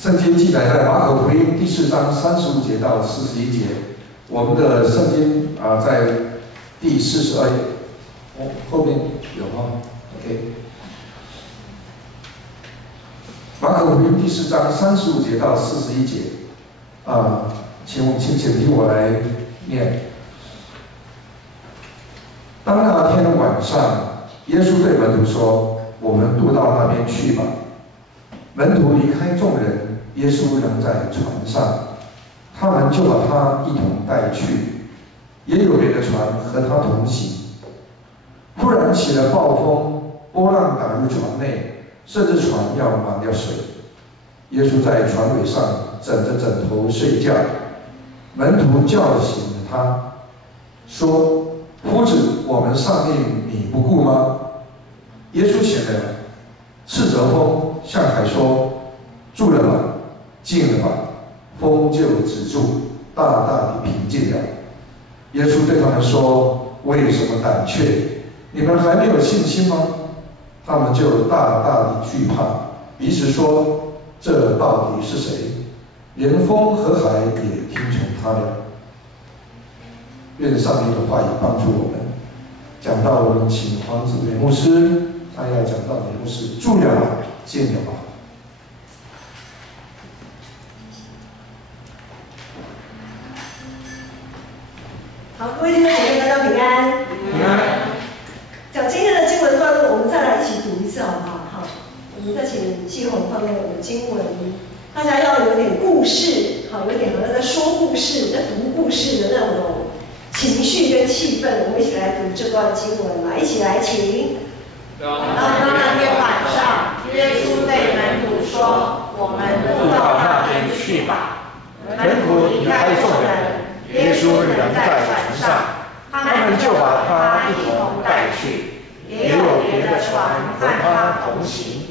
圣经记载在马可福音第4章35节到41节。我们的圣经在第42页，后面有吗 ？OK。马可福音第4章35节到41节，请听我来念。当那天晚上，耶稣对门徒说：“我们渡到那边去吧。”门徒离开众人，耶稣仍在船上，他们就把他一同带去。也有别的船和他同行。忽然起了暴风，波浪打入船内，甚至船要满了水。耶稣在船尾上枕着枕头睡觉，门徒叫醒了他，说：“夫子，我们上命你不顾吗？”耶稣醒了，斥责风，向海说：“住了吧，静了吧。”风就止住，大大的平静了。耶稣对他们说：“为什么胆怯？你们还没有信心吗？”他们就大大的惧怕，彼此说：“这到底是谁？连风和海也听从他的。”愿上帝的话语帮助我们。讲到我们请黄子美牧师，他要讲到美牧师住了吧，静了吧。好，各位弟兄姐妹，大家平安。平安。讲今天的经文段落，我们再来一起读一次好不好？好，我们再请季红放那个我们经文，大家要有点故事，好，有点好像在说故事、在读故事的那种情绪跟气氛。我们一起来读这段经文嘛，一起来，请。到那天晚上，耶稣对门徒说：“我们渡到那边去吧。”门徒离开众人。耶稣仍在船上，他们就把他一同带去，也有别的船和他同行。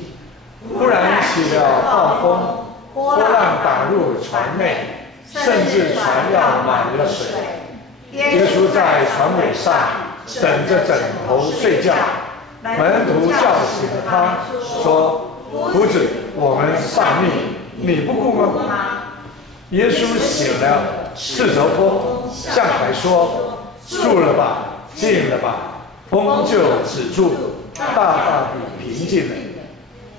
忽然起了暴风，波浪打入船内，甚至船要满了水。耶稣在船尾上枕着枕头睡觉，门徒叫醒了他，说：“夫子，我们丧命，你不顾吗？”耶稣醒了，斥责风，向海说：“住了吧，静了吧。”风就止住，大大的平静了。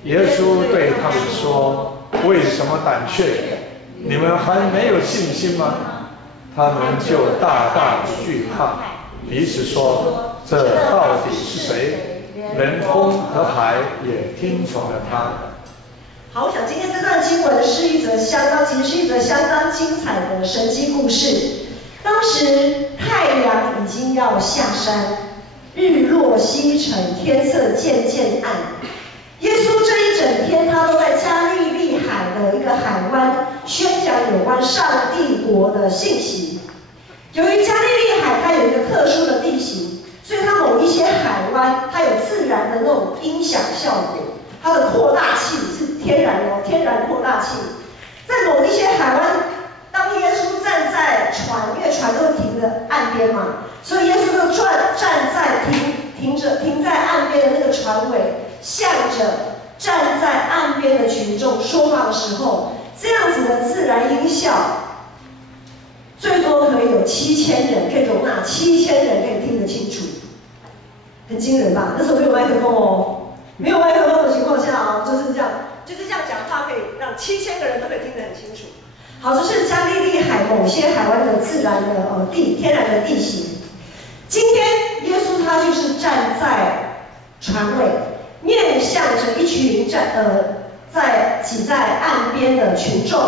耶稣对他们说：“为什么胆怯？你们还没有信心吗？”他们就大大的惧怕，彼此说：“这到底是谁？连风和海也听从了他。”好，我想今天这段经文其实是一则相当精彩的神迹故事。当时太阳已经要下山，日落西沉，天色渐渐暗。耶稣这一整天，他都在加利利海的一个海湾宣讲有关上帝国的信息。由于加利利海它有一个特殊的地形，所以它某一些海湾它有自然的那种音响效果。它的扩大器是天然扩大器，在某一些海湾，当耶稣站在船，因为船都停在岸边嘛，所以耶稣就站在停在岸边的那个船尾，向着站在岸边的群众说话的时候，这样子的自然音效，最多可以有7000人，可以容纳7000人可以听得清楚，很惊人吧？那时候没有麦克风哦。没有麦克风的情况下就是这样讲话，可以让7000个人都可以听得很清楚。好，这是加利利海某些海湾的自然的天然的地形。今天耶稣他就是站在船尾，面向着一群挤在岸边的群众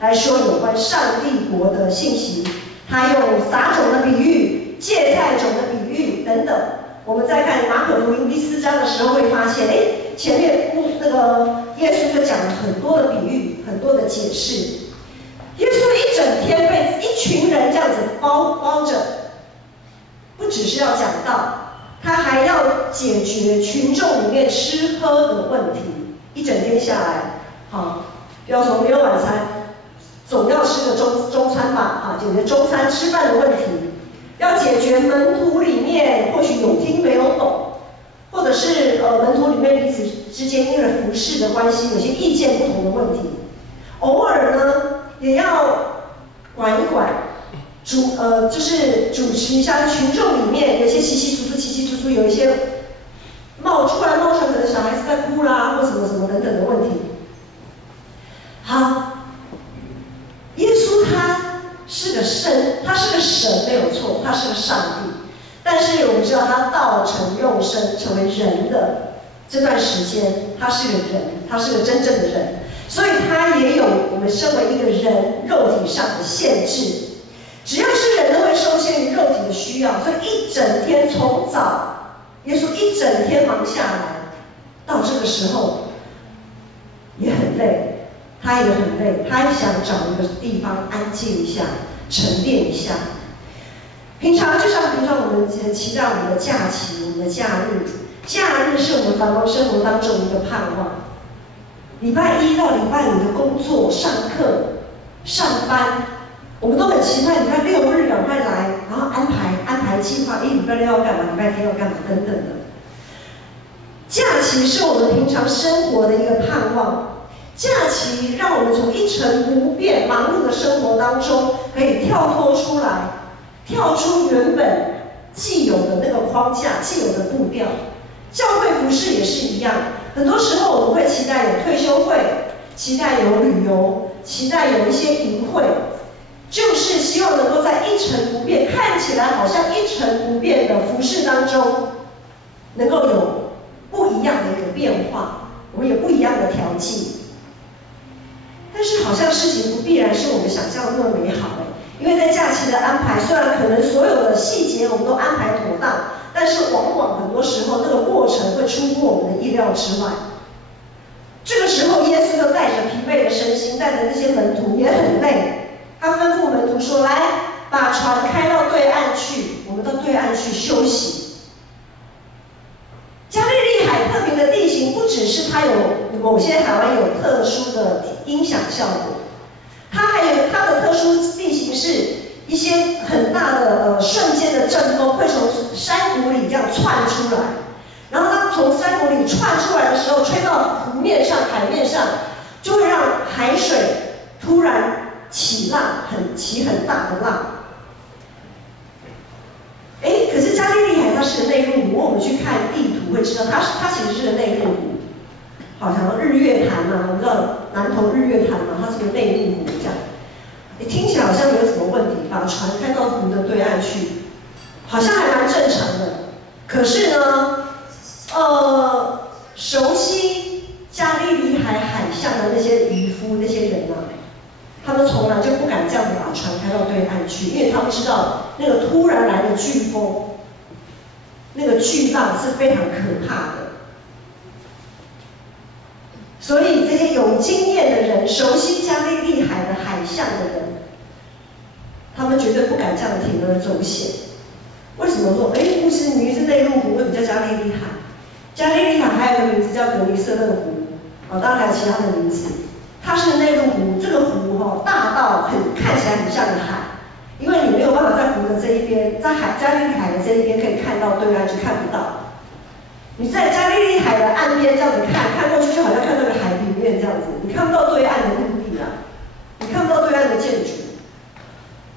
来说有关上帝国的信息。他用撒种的比喻、芥菜种的比喻等等。我们在看马可福音第4章的时候，会发现，前面那个耶稣就讲了很多的比喻，很多的解释。耶稣一整天被一群人这样子包着，不只是要讲道，他还要解决群众里面吃喝的问题。一整天下来，要说没有晚餐，总要吃个中餐吧，解决中餐吃饭的问题。要解决门徒里面或许有听没有懂，或者是门徒里面彼此之间因为服事的关系有些意见不同的问题。偶尔呢也要管一管，就是主持一下群众里面有一些稀稀疏疏，有一些突然冒出来，可能小孩子在哭啦，或什么什么等等的问题。好，耶稣他是个神没有错，他是个上帝。但是我们知道他道成肉身成为人的这段时间，他是个人，他是个真正的人，所以他也有我们身为一个人肉体上的限制。只要是人都会受限于肉体的需要，所以一整天从早，耶稣一整天忙下来，到这个时候也很累，他也很累，他也想找一个地方安静一下，沉淀一下。就像平常我们很期待我们的假期，我们的假日。假日是我们繁忙生活当中一个盼望。礼拜一到礼拜五的工作、上课、上班，我们都很期待礼拜六日赶快来，然后安排计划，礼拜六要干嘛，礼拜天要干嘛等等的。假期是我们平常生活的一个盼望。假期让我们从一成不变、忙碌的生活当中，可以跳脱出来。跳出原本既有的那个框架、既有的步调，教会服事也是一样。很多时候我们会期待有退休会，期待有旅游，期待有一些营会，就是希望能够在一成不变、看起来好像一成不变的服事当中，能够有不一样的一个变化，我们有不一样的调剂。但是好像事情不必然是我们想象的那么美好因为在假期的安排，虽然可能所有的细节我们都安排妥当，但是往往很多时候那个过程会出乎我们的意料之外。这个时候，耶稣就带着疲惫的身心，带着那些门徒也很累，他吩咐门徒说：“来，把船开到对岸去，我们到对岸去休息。”加利利海特别的地形，不只是它有某些海湾有特殊的音响效果。它还有它的特殊地形是一些很大的瞬间的阵风会从山谷里这样窜出来，然后它从山谷里窜出来的时候，吹到湖面上、海面上，就会让海水突然起浪，起很大的浪。可是加利利海它是个内陆湖，我们去看地图会知道它其实是个内陆湖。好像日月潭嘛，我们知道南投日月潭嘛，它是个内陆湖这样。听起来好像没有什么问题，把船开到湖的对岸去，好像还蛮正常的。可是呢，熟悉加利利海海象的那些渔夫那些人啊，他们从来就不敢这样子把船开到对岸去，因为他们知道那个突然来的飓风，那个巨浪是非常可怕的。所以这些有经验的人、熟悉加利利海的海象的人，他们绝对不敢这样铤而走险。为什么说？牧师明明是内陆湖，为什么叫加利利海？加利利海还有个名字叫格尼瑟勒湖，当然还有其他的名字。它是内陆湖，这个湖大到看起来很像个海，因为你没有办法在湖的这一边，在加利利海的这一边可以看到对岸，就看不到。你在加利利海的岸边这样子看过去，就好像看到个海平面这样子，你看不到对岸的陆地啊，你看不到对岸的建筑，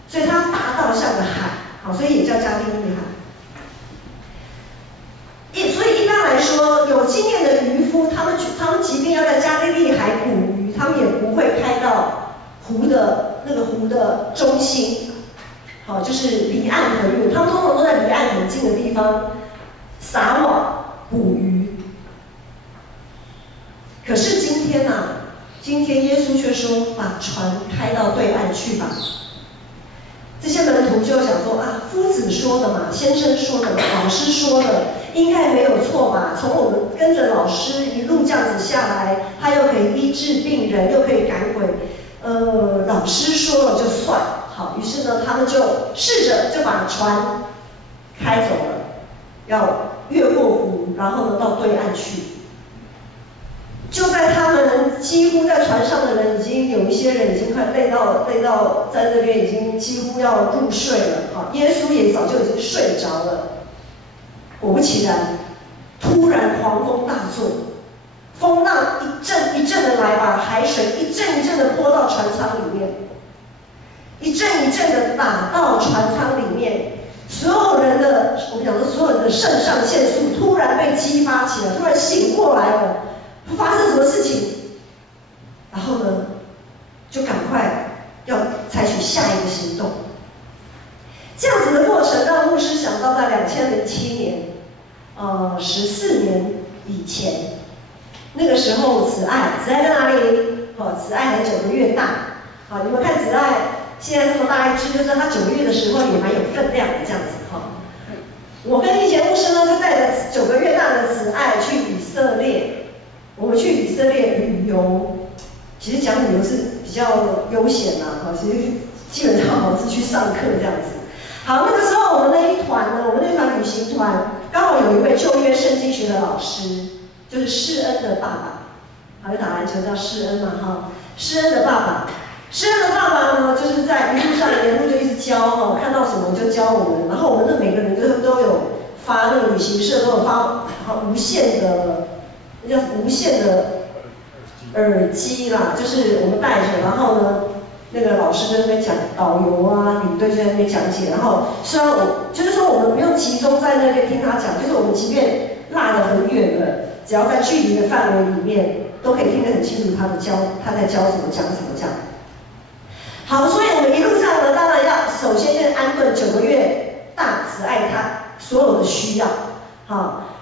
所以它大到像个海，所以也叫加利利海。所以一般来说，有经验的渔夫，他们即便要在加利利海捕鱼，他们也不会开到湖的中心，就是离岸很远，他们通常都在离岸很近的地方撒网。捕鱼，可是今天耶稣却说把船开到对岸去吧。这些门徒就想说夫子说的嘛，先生说的嘛，老师说的，应该没有错吧？从我们跟着老师一路这样子下来，他又可以医治病人，又可以赶鬼，老师说了就算好。于是呢，他们就试着就把船开走了，要越过湖，然后呢到对岸去。就在他们几乎在船上的人，有一些人已经快累到在那边已经几乎要入睡了。耶稣也早就已经睡着了。果不其然，突然狂风大作，风浪一阵一阵的来，把海水一阵一阵的泼到阵一阵的打到船舱里面，所有人的，我们讲说所有人的肾上腺素突然被激发起来，突然醒过来了，发生什么事情？然后呢，就赶快要采取下一个行动。这样子的过程让牧师想到，在2007年，14年以前，那个时候子爱在哪里？子爱才9个月大。你们看子爱现在这么大一只，就知道他9个月的时候也蛮有分量的这样子我跟以前牧师呢，就带着9个月大的子爱去以色列，我们去以色列旅游。其实讲旅游是比较悠闲其实基本上是去上课这样子。好，那个时候我们那一团呢，我们那团旅行团刚好有一位旧约圣经学的老师，就是施恩的爸爸，有打篮球叫施恩嘛施恩的爸爸，施恩的爸爸呢，就是在一路上沿路就一直教看到什么就教我们，然后我们的每个人都有发那个旅行社都有发无线的，那叫无线的耳机啦，就是我们带着，然后呢，那个老师在那边讲，导游领队就在那边讲解，然后虽然就是说我们不用集中在那边听他讲，就是我们即便落得很远了，只要在距离的范围里面，都可以听得很清楚他在教什么讲什么这样。好，所以我们一路上呢，当然要首先先安顿9个月大子爱他所有的需要，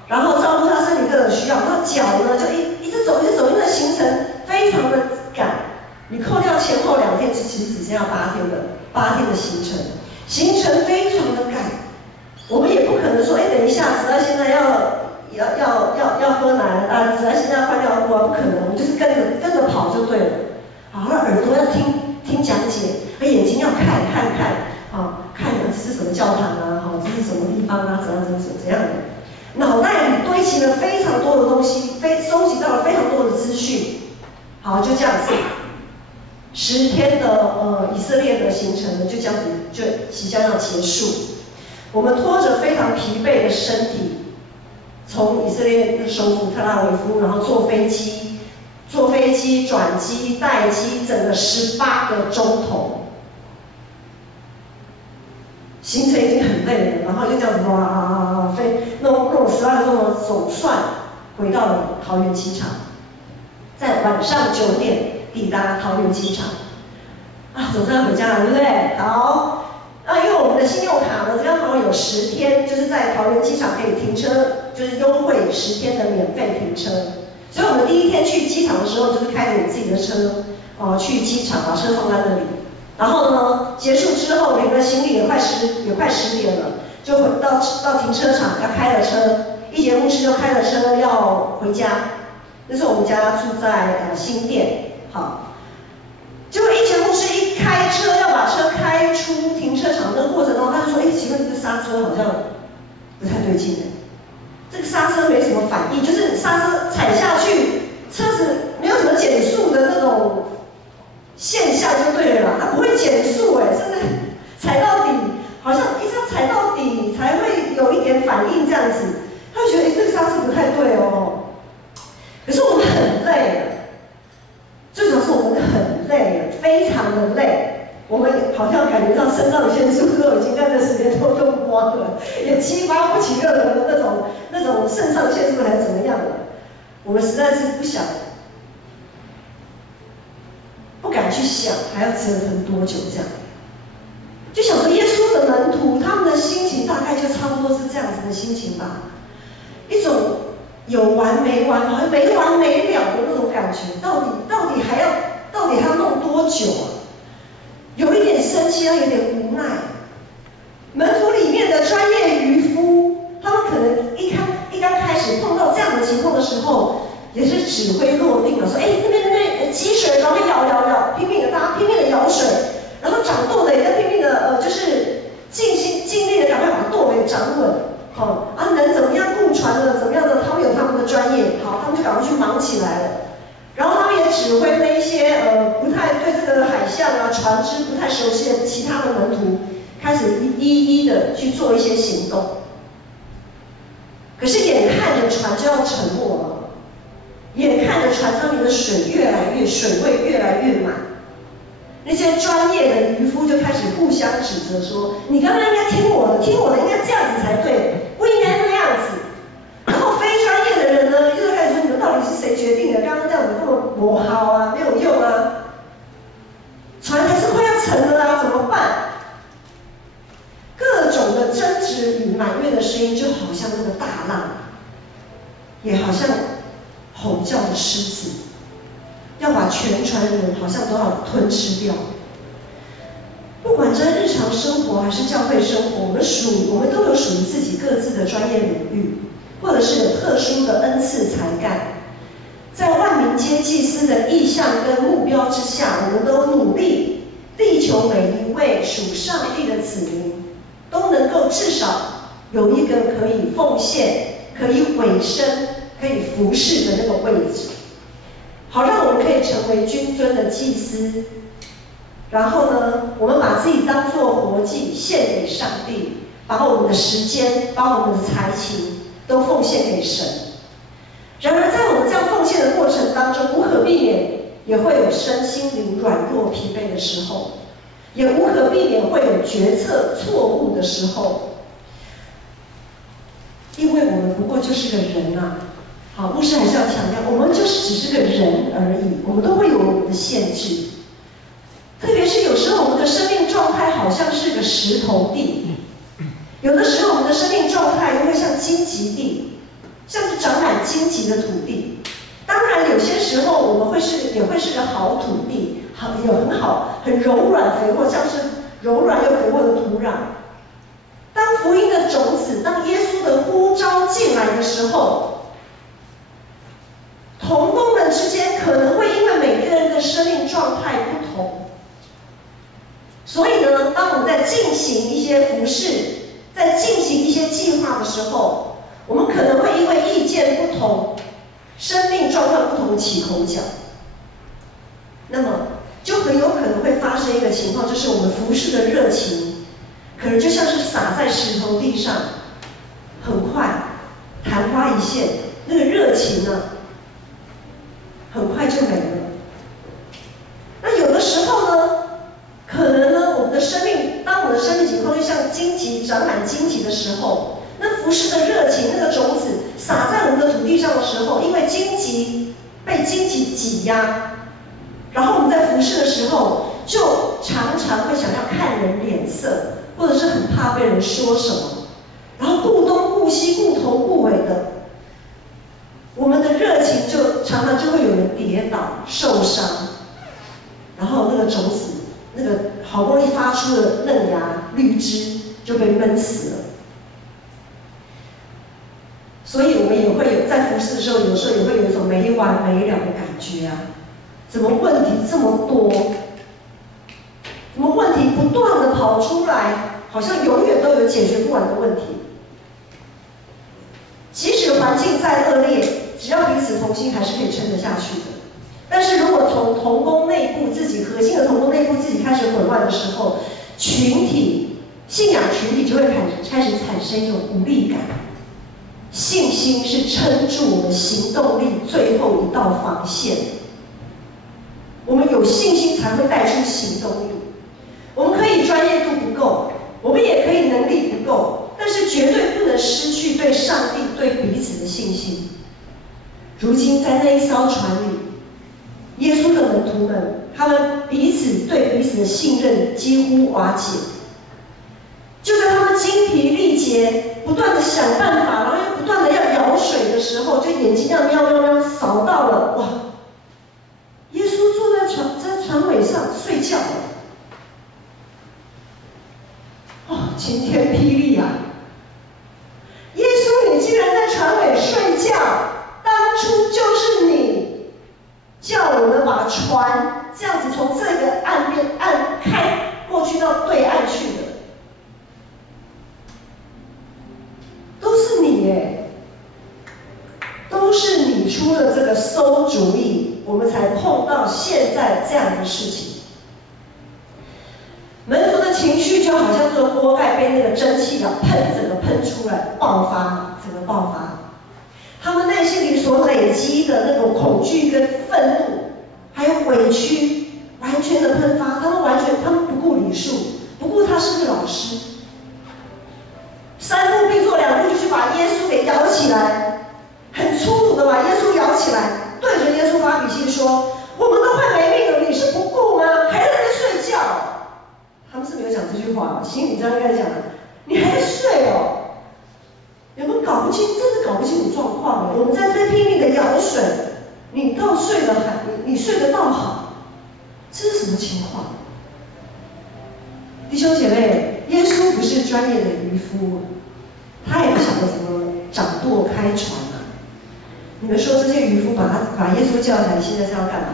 然后照顾他身体各种需要，然后脚呢就一直走，因为行程非常的赶。你扣掉前后2天，其实只剩下8天的行程非常的赶。我们也不可能说，等一下，子爱现在要喝奶子爱现在要换尿布不可能，我们就是跟着跑就对了。好，耳朵要听讲解，眼睛要看，看这是什么教堂这是什么地方怎样的。脑袋里堆积了非常多的东西，收集到了非常多的资讯。好，就这样子，10天的以色列的行程呢，就这样子就即将要结束。我们拖着非常疲惫的身体，从以色列的首府特拉维夫，然后坐飞机转机待机，整个18个钟头。行程已经很累了，然后就这样子飞，弄12个钟头总算回到了桃园机场，在晚上9点抵达桃园机场。总算要回家了，对不对？好，因为我们的信用卡呢，只要好像有10天，就是在桃园机场可以停车，就是优惠10天的免费停车。所以我们第一天去机场的时候，就是开着我们自己的车，去机场把车放在那里。然后呢，结束之后，领了行李也快10点了，就到停车场要开了车，一节牧师就开了车要回家。那时候我们家住在新店，好，结果一节牧师一开车要把车开出停车场的过程中，他就说：“奇怪，这个刹车好像不太对劲这个刹车没什么反应，就是刹车踩下去，车子没有什么减速的那种现象就对了啦，它不会减速甚至踩到底，好像一直要踩到底才会有一点反应这样子。他就觉得这个刹车不太对可是我们很累了，最主要是我们很累了，非常的累。我们好像感觉到肾上腺素都已经在这时间都用光了，也激发不起任何的那种肾上腺素还是怎么样的。我们实在是不敢去想还要折腾多久这样。就想说耶稣的门徒他们的心情大概就差不多是这样子的心情吧，一种有完没完，好像没完没了的那种感觉，到底还要弄多久有一点生气，有点无奈。门徒里面的专业渔夫，他们可能一刚开始碰到这样的情况的时候，也是指挥落定了，说：“那边积水，赶快摇，大家拼命的舀水，然后掌舵的也在拼命的就是尽力的赶快把舵给掌稳。能怎么样雇船的，怎么样的，他们有他们的专业，好，他们就赶快去忙起来了。然后他们也指挥那一些不太对这个海象船只不太熟悉的其他的门徒，开始一一的去做一些行动。可是眼看着船就要沉没了，眼看着船上面的水位越来越满，那那些专业的渔夫就开始互相指责说：“你刚刚应该听我的，应该这样子才对，不应该那样子。”然后非专业的人呢，又开始说：“你们到底是谁决定的？刚刚这样子根本不好啊，没有用啊，船还是快要沉了啊，怎么办？”各种的争执与埋怨的声音，就好像那个大浪，也好像吼叫的狮子，要把全船的人好像都要吞吃掉。不管在日常生活还是教会生活，我们都有属于自己各自的专业领域，或者是有特殊的恩赐才干。在万民皆祭司的意向跟目标之下，我们都努力力求每一位属上帝的子民都能够至少有一个可以奉献、可以委身、可以服侍的那个位置，好让我们可以成为君尊的祭司。然后呢，我们把自己当作活祭献给上帝，把我们的时间、把我们的才情都奉献给神。然而，在我们这样奉献的过程当中，无可避免也会有身心灵软弱疲惫的时候，也无可避免会有决策错误的时候，因为我们不过就是个人啊。好，牧师还是要强调，我们就是只是个人而已，我们都会有我们的限制。特别是有时候我们的生命状态好像是个石头地，有的时候我们的生命状态又会像荆棘地，像是长满荆棘的土地。当然，有些时候我们也会是个好土地，有很好、很柔软肥沃，像是柔软又肥沃的土壤。当福音的种子，当耶稣的呼召进来的时候，同工们之间可能会因为每个人的生命状态不同。所以呢，当我们在进行一些服事，在进行一些计划的时候，我们可能会因为意见不同、生命状况不同起口角。那么，就很有可能会发生一个情况，就是我们服事的热情，可能就像是洒在石头地上，很快昙花一现，那个热情呢，很快就没了。那有的时候呢，可能呢，我们的生命，当我们的生命情况就像荆棘长满荆棘的时候，那服事的热情，那个种子撒在我们的土地上的时候，因为荆棘被荆棘挤压，然后我们在服事的时候，就常常会想要看人脸色，或者是很怕被人说什么，然后顾东顾西、顾头顾尾的，我们的热情就常常就会有人跌倒、受伤，然后那个种子。那个好不容易发出的嫩芽、绿枝就被闷死了。所以我们也会有在服事的时候，有时候也会有一种没完没了的感觉啊！怎么问题这么多？怎么问题不断的跑出来，好像永远都有解决不完的问题。即使环境再恶劣，只要彼此同心，还是可以撑得下去的。但是如果从同工内部自己核心的同工内部自己开始混乱的时候，信仰群体就会开始产生一种无力感。信心是撑住我们行动力最后一道防线。我们有信心才会带出行动力。我们可以专业度不够，我们也可以能力不够，但是绝对不能失去对上帝、对彼此的信心。如今在那一艘船里，耶稣的门徒们，他们对彼此的信任几乎瓦解。就在他们精疲力竭，不断的想办法，然后又不断的要舀水的时候，就眼睛这样瞄扫到了，哇！耶稣坐在船尾上睡觉了。哦，晴天霹雳啊！耶稣，你竟然在船尾睡觉！当初就是你叫我们把船这样子从这个岸开过去到对岸去的，都是你耶，都是你出了这个馊主意，我们才碰到现在这样的事情。门徒的情绪就好像这个锅盖被那个蒸汽整个喷出来，整个爆发。他们内心里所累积的那种恐惧跟愤怒，还有委屈，完全全的喷发，他们不顾礼数，不顾他是个老师，三步并作两步就去把耶稣给摇起来，很粗鲁的把耶稣摇起来，对着耶稣发脾气说：“我们都快没命了，你是不顾吗？还在那边睡觉？”他们是没有讲这句话，心里这样应该讲的：“你还在睡哦？”有没有搞不清？真的搞不清楚状况了。我们在这边拼命的舀水，你倒睡得还，你睡得倒好，这是什么情况？弟兄姐妹，耶稣不是专业的渔夫，他也不晓得怎么掌舵开船啊。你们说这些渔夫把耶稣叫来，现在是要干嘛？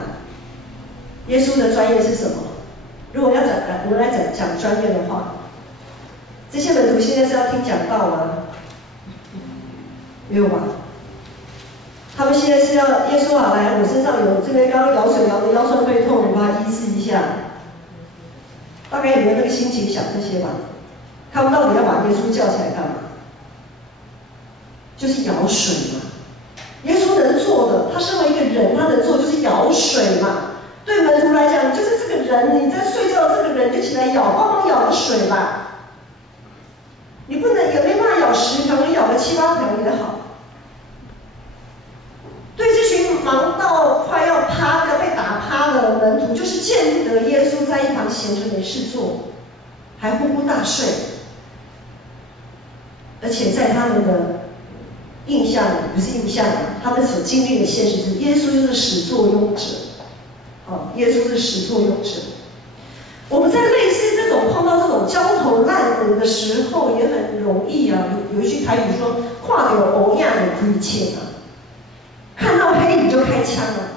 耶稣的专业是什么？如果我们来讲专业的话，这些门徒现在是要听讲道吗？没有吧？他们现在是要耶稣来，我身上有这边刚刚摇水摇的腰酸背痛，我把它医治一下。大概有没有那个心情想这些吧？他们到底要把耶稣叫起来干嘛？就是舀水嘛。耶稣能做的，他身为一个人，他能做就是舀水嘛。对门徒来讲，就是这个人，你在睡觉的这个人就起来舀，帮忙舀个水吧。你不能也没办法舀10瓢，你舀个7、8瓢也好。对这群忙到快要被打趴的门徒，就是见不得耶稣在一旁闲着没事做，还呼呼大睡。而且在他们的印象里，不是印象里，他们所经历的现实是，耶稣就是始作俑者。耶稣是始作俑者。我们在类似这种碰到这种焦头烂额的时候，也很容易啊。有一句台语说：“看到乌影就开枪啊。”看到黑影就开枪了。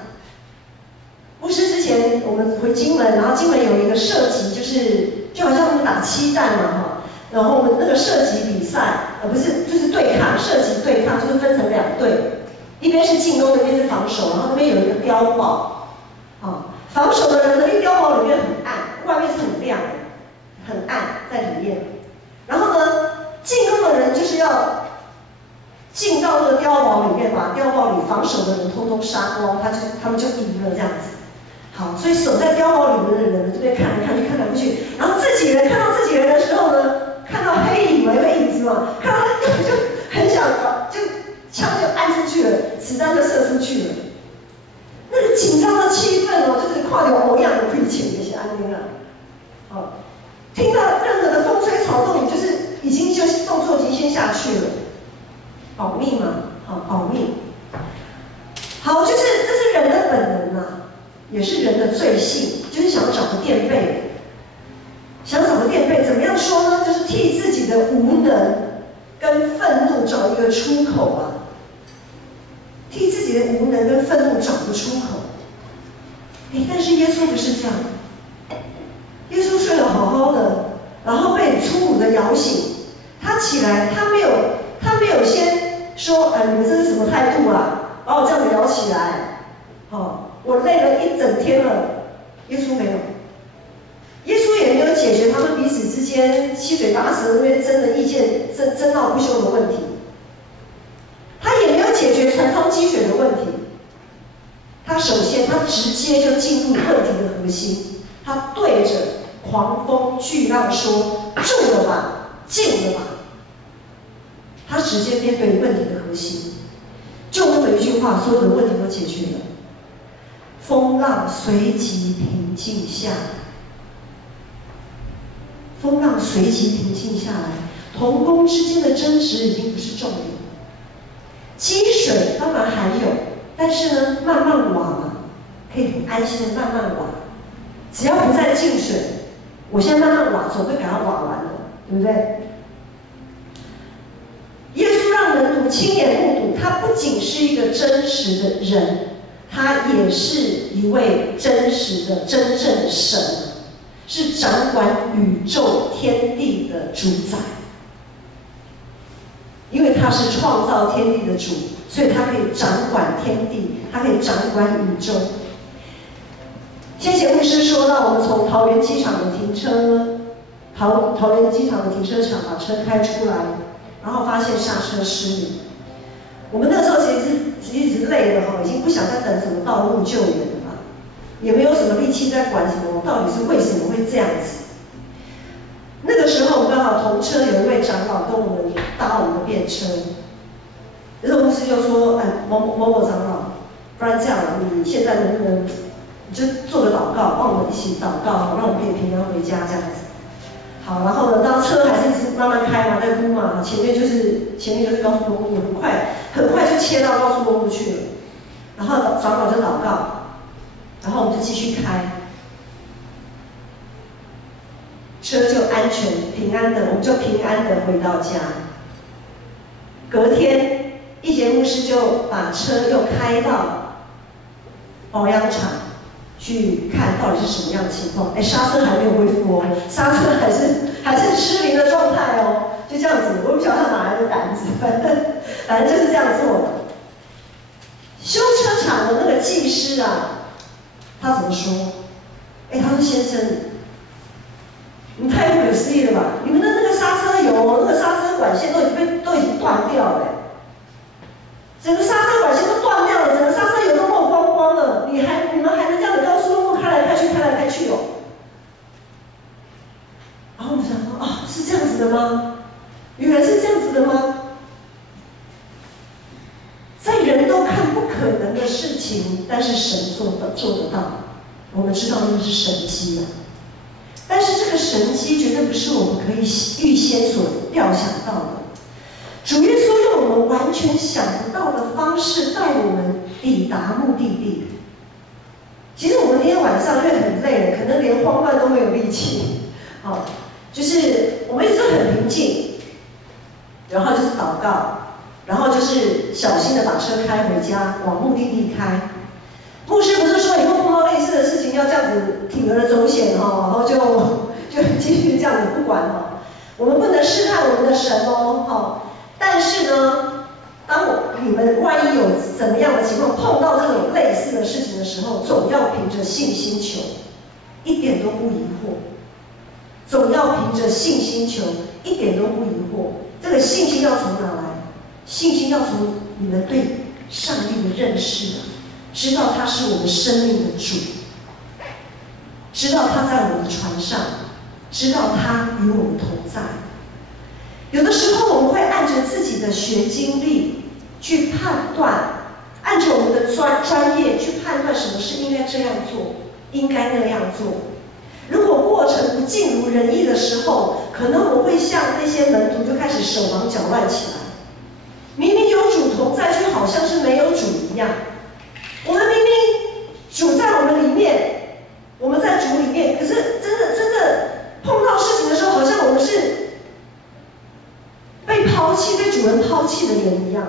牧师之前我们回金门，然后金门有一个射击，就好像我们打漆弹嘛哈，然后我们那个射击比赛，不是就是对抗，射击对抗就是分成2队，一边是进攻，一边是防守，然后那边有一个碉堡，防守的人那边碉堡里面很暗，外面是很亮的，很暗在里面，然后呢，进攻的人就是要进到这个碉堡里面，把碉堡里防守的人通通杀光，他们就赢了这样子。好，所以守在碉堡里面的人这边看来看去，看来看去，然后自己人看到自己人的时候呢，看到黑影嘛，有影子嘛，看到他就很想就枪就按出去了，子弹就射出去了。那个紧张的气氛哦，就是看到某样的亏欠那些安宁啊，听到任何的风吹草动，你就是已经就是动作已经先下去了。保命嘛，保命。好，这是人的本能啊，也是人的罪性，就是想找个垫背，想找个垫背，怎么样说呢？就是替自己的无能跟愤怒找一个出口啊，替自己的无能跟愤怒找个出口。但是耶稣不是这样，耶稣睡得好好的，然后被粗鲁的摇醒，他起来，他没有先说，你们这是什么态度啊？把我这样子摇起来，我累了一整天了。耶稣没有，耶稣也没有解决他们彼此之间七嘴八舌因为争的意见争闹不休的问题，他也没有解决传宗接水的问题。他首先，他直接就进入问题的核心，他对着狂风巨浪说：“住了吧，静了吧。”他直接面对问题的核心，就那么一句话，所有的问题都解决了。风浪随即平静下来，风浪随即平静下来，同工之间的争执已经不是重点了。积水当然还有，但是呢，慢慢挖嘛，可以很安心的慢慢挖。只要不再进水，我现在慢慢挖，总会给它挖完的，对不对？耶稣让门徒亲眼目睹，他不仅是一个真实的人，他也是一位真实的、真正的神，是掌管宇宙天地的主宰。因为他是创造天地的主，所以他可以掌管天地，他可以掌管宇宙。先前牧师说到，我们从桃园机场的停车，桃园机场的停车场把车开出来。然后发现刹车失灵，我们那时候其实累了哈，已经不想再等什么道路救援了吧，也没有什么力力气在管什么？到底是为什么会这样子？那个时候，我们刚好同车有一位长老跟我们搭我们的便车，然后牧师就说：“哎，某长老，不然这样，你现在能不能你就做个祷告，帮我们一起祷告，让我们可以平安回家这样子。”好，然后呢，当车还是一直慢慢开嘛，在估嘛，前面就是高速公路，很快就切到高速公路去了。然后长老就祷告，然后我们就继续开。车就安全平安的，我们就平安的回到家。隔天，一节牧师就把车又开到保养厂去看到底是什么样的情况。哎，刹车还没有恢复哦，刹车还是失灵的状态哦，就这样子。我不晓得他哪来的胆子，反正就是这样做的。修车厂的那个技师啊，他怎么说？哎，他说先生。你们太不可思议了吧！你们的那个刹车油，那个刹车管线都已经断掉了，整个刹车管线都断掉了，整个刹车油都漏光光了。你们还能这样子高速公路开来开去哦？然后我们想说，哦，是这样子的吗？原来是这样子的吗？在人都看不可能的事情，但是神做得到。我们知道那是神迹啊。但是这个神迹绝对不是我们可以预先所料想到的。主耶稣用我们完全想不到的方式带我们抵达目的地。其实我们那天晚上因为很累了，可能连慌乱都没有力气。好，就是我们一直很平静，然后就是祷告，然后就是小心的把车开回家，往目的地开。牧师不是说以后碰到类似的事情要这样子铤而走险哈，然后就继续这样子不管哈。我们不能试探我们的神哦哈。但是呢，当你们万一有怎么样的情况碰到这种类似的事情的时候，总要凭着信心求，一点都不疑惑。总要凭着信心求，一点都不疑惑。这个信心要从哪来？信心要从你们对上帝的认识。知道他是我们生命的主，知道他在我们的船上，知道他与我们同在。有的时候我们会按着自己的学经历去判断，按着我们的专业去判断什么是应该这样做，应该那样做。如果过程不尽如人意的时候，可能我们会像那些门徒就开始手忙脚乱起来。明明有主同在，却好像是没有主一样。我们明明主在我们里面，我们在主里面，可是真的碰到事情的时候，好像我们是被抛弃、被主人抛弃的人一样。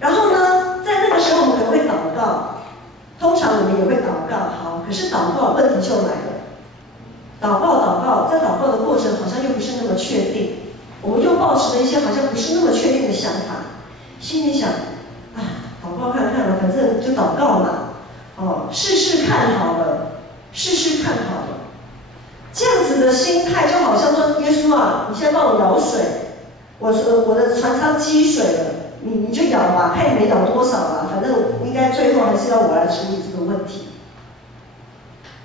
然后呢，在那个时候我们可能会祷告，通常我们也会祷告，好，可是祷告问题就来了。祷告，在祷告的过程好像又不是那么确定，我们又抱持了一些好像不是那么确定的想法，心里想，祷告看看了，反正就祷告嘛，试试看好了，这样子的心态就好像说，耶稣啊，你现在帮我舀水，我的船舱积水了，你就舀吧，看你没舀多少啦，反正应该最后还是要我来处理这个问题。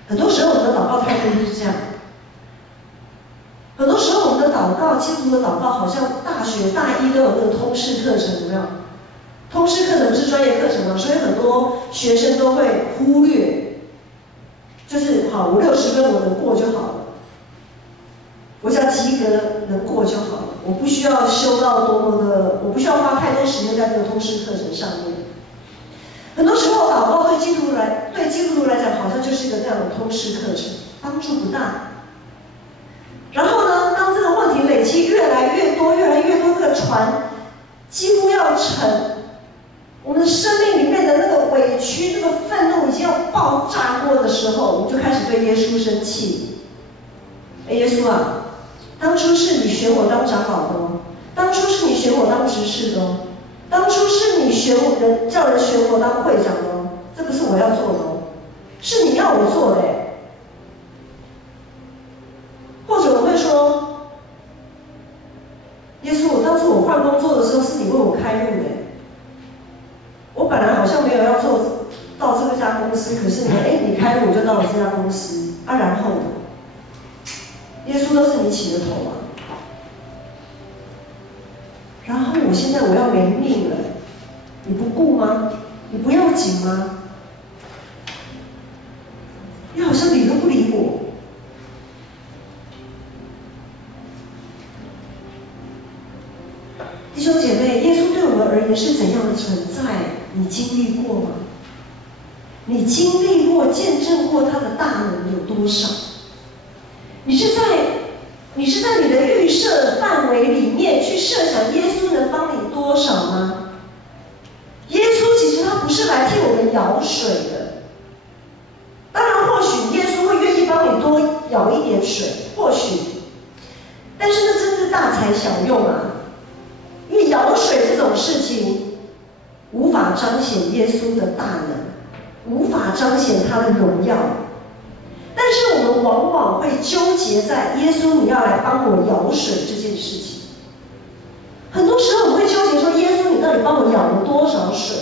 很多时候我们的祷告态度就是这样，很多时候我们的祷告，基督徒的祷告，好像大学大一都有那个通识课程，有没有？通识课程不是专业课程吗？所以很多学生都会忽略，就是好，50-60分我能过就好了，我只要及格能过就好了，我不需要修到多么的，我不需要花太多时间在这个通识课程上面。很多时候祷告对基督徒来讲，好像就是一个这样的通识课程，帮助不大。然后呢，当这个问题累积越来越多，这个船几乎要沉。我们的生命里面的那个委屈、那个愤怒已经要爆炸过的时候，我们就开始对耶稣生气。耶稣啊，当初是你选我当长老的哦，当初是你选我当执事的哦，当初是你叫人选我当会长的哦，这不是我要做的哦，是你要我做的哎。或者我会说，耶稣，当初我换工作的时候是你为我开路的。我本来好像没有要做到这家公司，可可是你开路我就到了这家公司啊，然后呢？耶稣都是你起的头啊。然后我现在我要没命了，你不顾吗？你不要紧吗？你好像理都不理我。弟兄姐妹，耶稣对我们而言是怎样的存在？你经历过吗？你经历过、见证过他的大能有多少？你是在你的预设范围里面去设想耶稣能帮你多少吗？耶稣其实他不是来替我们舀水的。当然，或许耶稣会愿意帮你多舀一点水，或许，但是那真是大材小用啊！因为舀水这种事情，无法彰显耶稣的大能，无法彰显他的荣耀。但是我们往往会纠结在耶稣你要来帮我舀水这件事情。很多时候我们会纠结说，耶稣你到底帮我舀了多少水？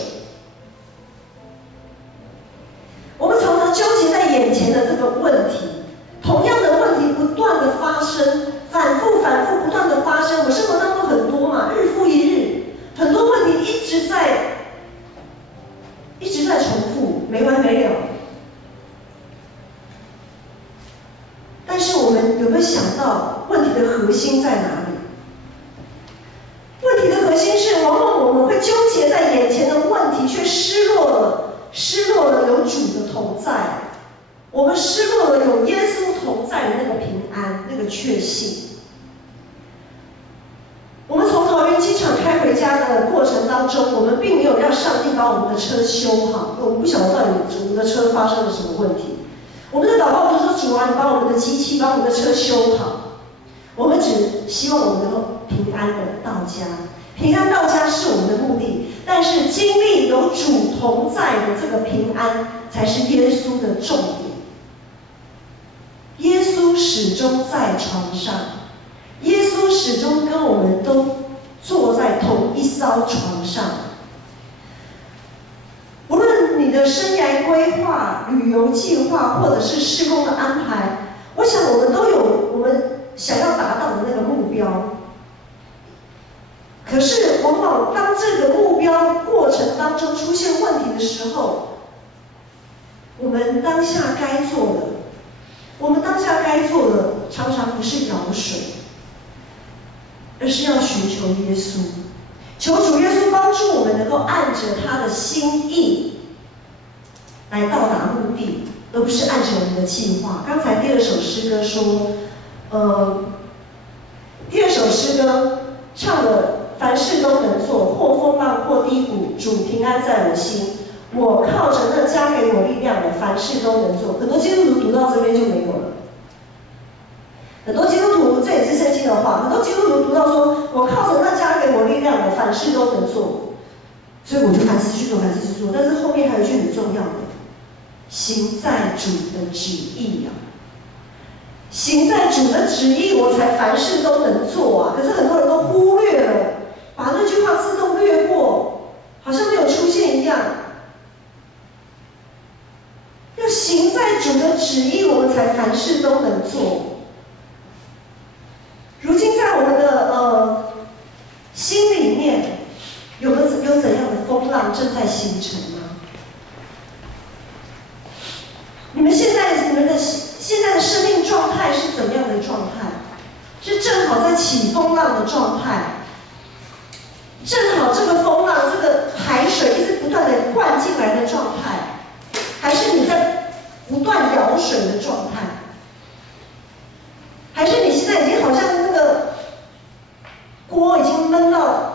我们常常纠结在眼前的这个问题，同样的问题不断的发生，反复不断的发生。我生活当中很多嘛，日复一日，很多问题一直在重复，没完没了。但是我们有没有想到问题的核心在哪里？问题的核心是，往往我们会纠结在眼前的问题，却失落了有主的同在，我们失落了有耶稣同在的那个平安，那个确信。我们从桃园机场开回家的过程当中，我们并没有让上帝把我们的车修好，我们不晓得到底我们的车发生了什么问题。我们的祷告都说：“主啊，你把我们的机器、把我们的车修好。”我们只希望我们能够平安的到家。平安到家是我们的目的，但是经历有主同在的这个平安，才是耶稣的重点。耶稣始终在床上，耶稣始终跟我们都坐在同一艘床上。无论你的生涯规划、旅游计划，或者是事工的安排，我想我们都有我们想要达到的那个目标。可是，往往当这个目标过程当中出现问题的时候，我们当下该做的，常常不是舀水，而是要寻求耶稣，求主耶稣帮助我们能够按着他的心意来到达目的，而不是按着我们的计划。刚才第二首诗歌说，第二首诗歌唱了。凡事都能做，或风浪，或低谷，主平安在我心。我靠着那加给我力量的，凡事都能做。很多基督徒读到这边就没有了。很多基督徒，这也是圣经的话。很多基督徒读到说，我靠着那加给我力量的，凡事都能做。所以我就凡事去做，凡事去做。但是后面还有一句很重要的，行在主的旨意啊。行在主的旨意，我才凡事都能做啊。可是很多人都忽略了。把那句话自动略过，好像没有出现一样。要行在主的旨意，我们才凡事都能做。如今在我们的心里面，有怎样的风浪正在形成呢？你们现在的生命状态是怎样的状态？是正好在起风浪的状态？正好这个风浪、这个海水一直不断的灌进来的状态，还是你在不断舀水的状态？还是你现在已经好像那个锅已经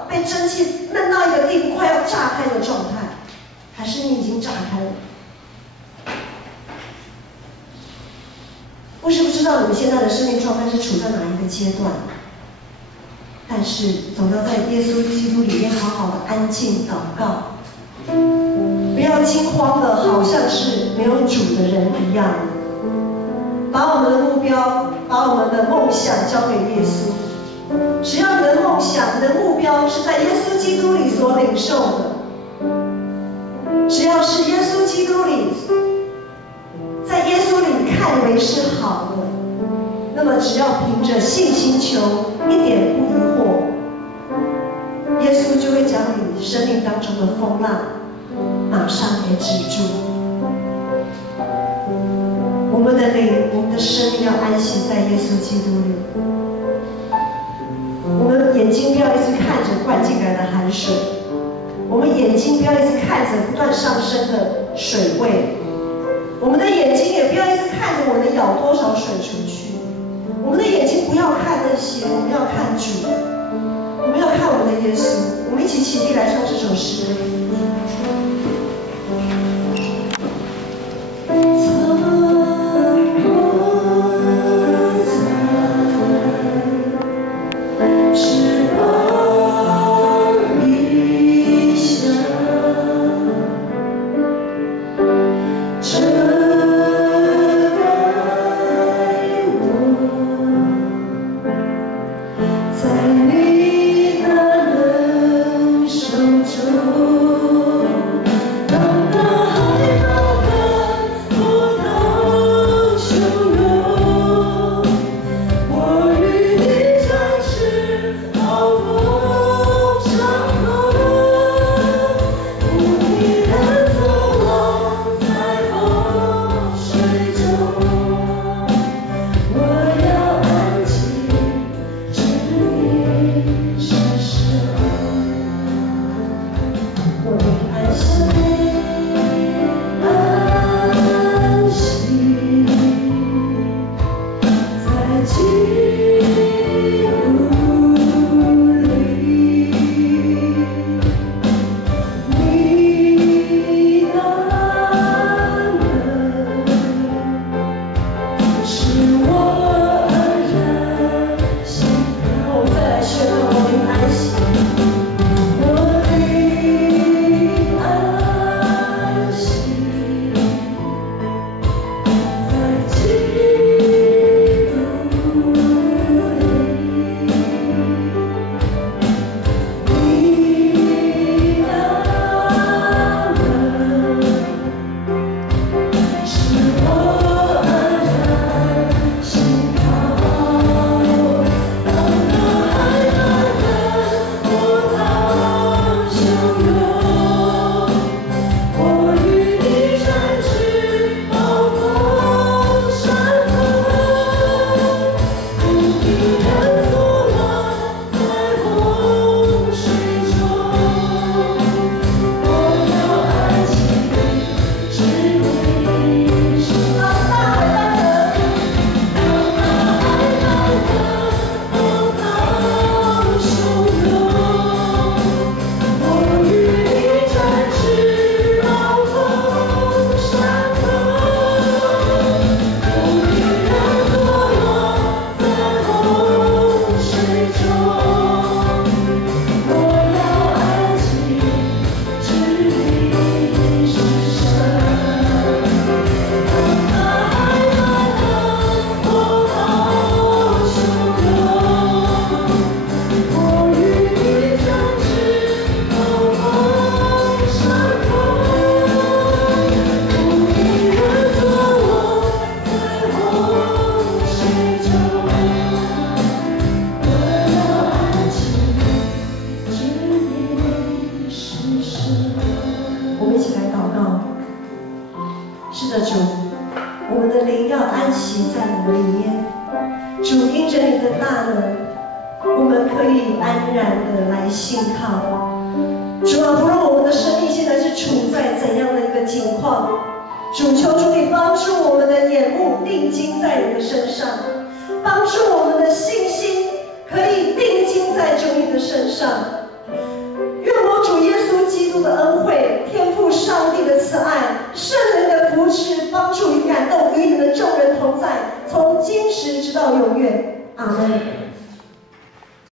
被蒸汽焖到一个地步，快要炸开的状态？还是你已经炸开了？我是不知道你们现在的生命状态是处在哪一个阶段？但是总要在耶稣基督里面好好的安静祷告，不要惊慌的好像是没有主的人一样，把我们的目标、把我们的梦想交给耶稣。只要你的梦想、你的目标是在耶稣基督里所领受的，只要是耶稣基督里是好的，那么只要凭着信心求，一点不疑惑，耶稣就会将你生命当中的风浪马上给止住。我们的灵，我们的生命要安息在耶稣基督里。我们眼睛不要一直看着灌进来的海水，我们眼睛不要一直看着不断上升的水位，我们的眼睛也不要一直看着我能舀多少水出去。我们的眼睛不要看那些，我们要看主，我们要看我们的耶稣。我们一起起立来唱这首诗。帮助我们的信心可以定睛在主你的身上，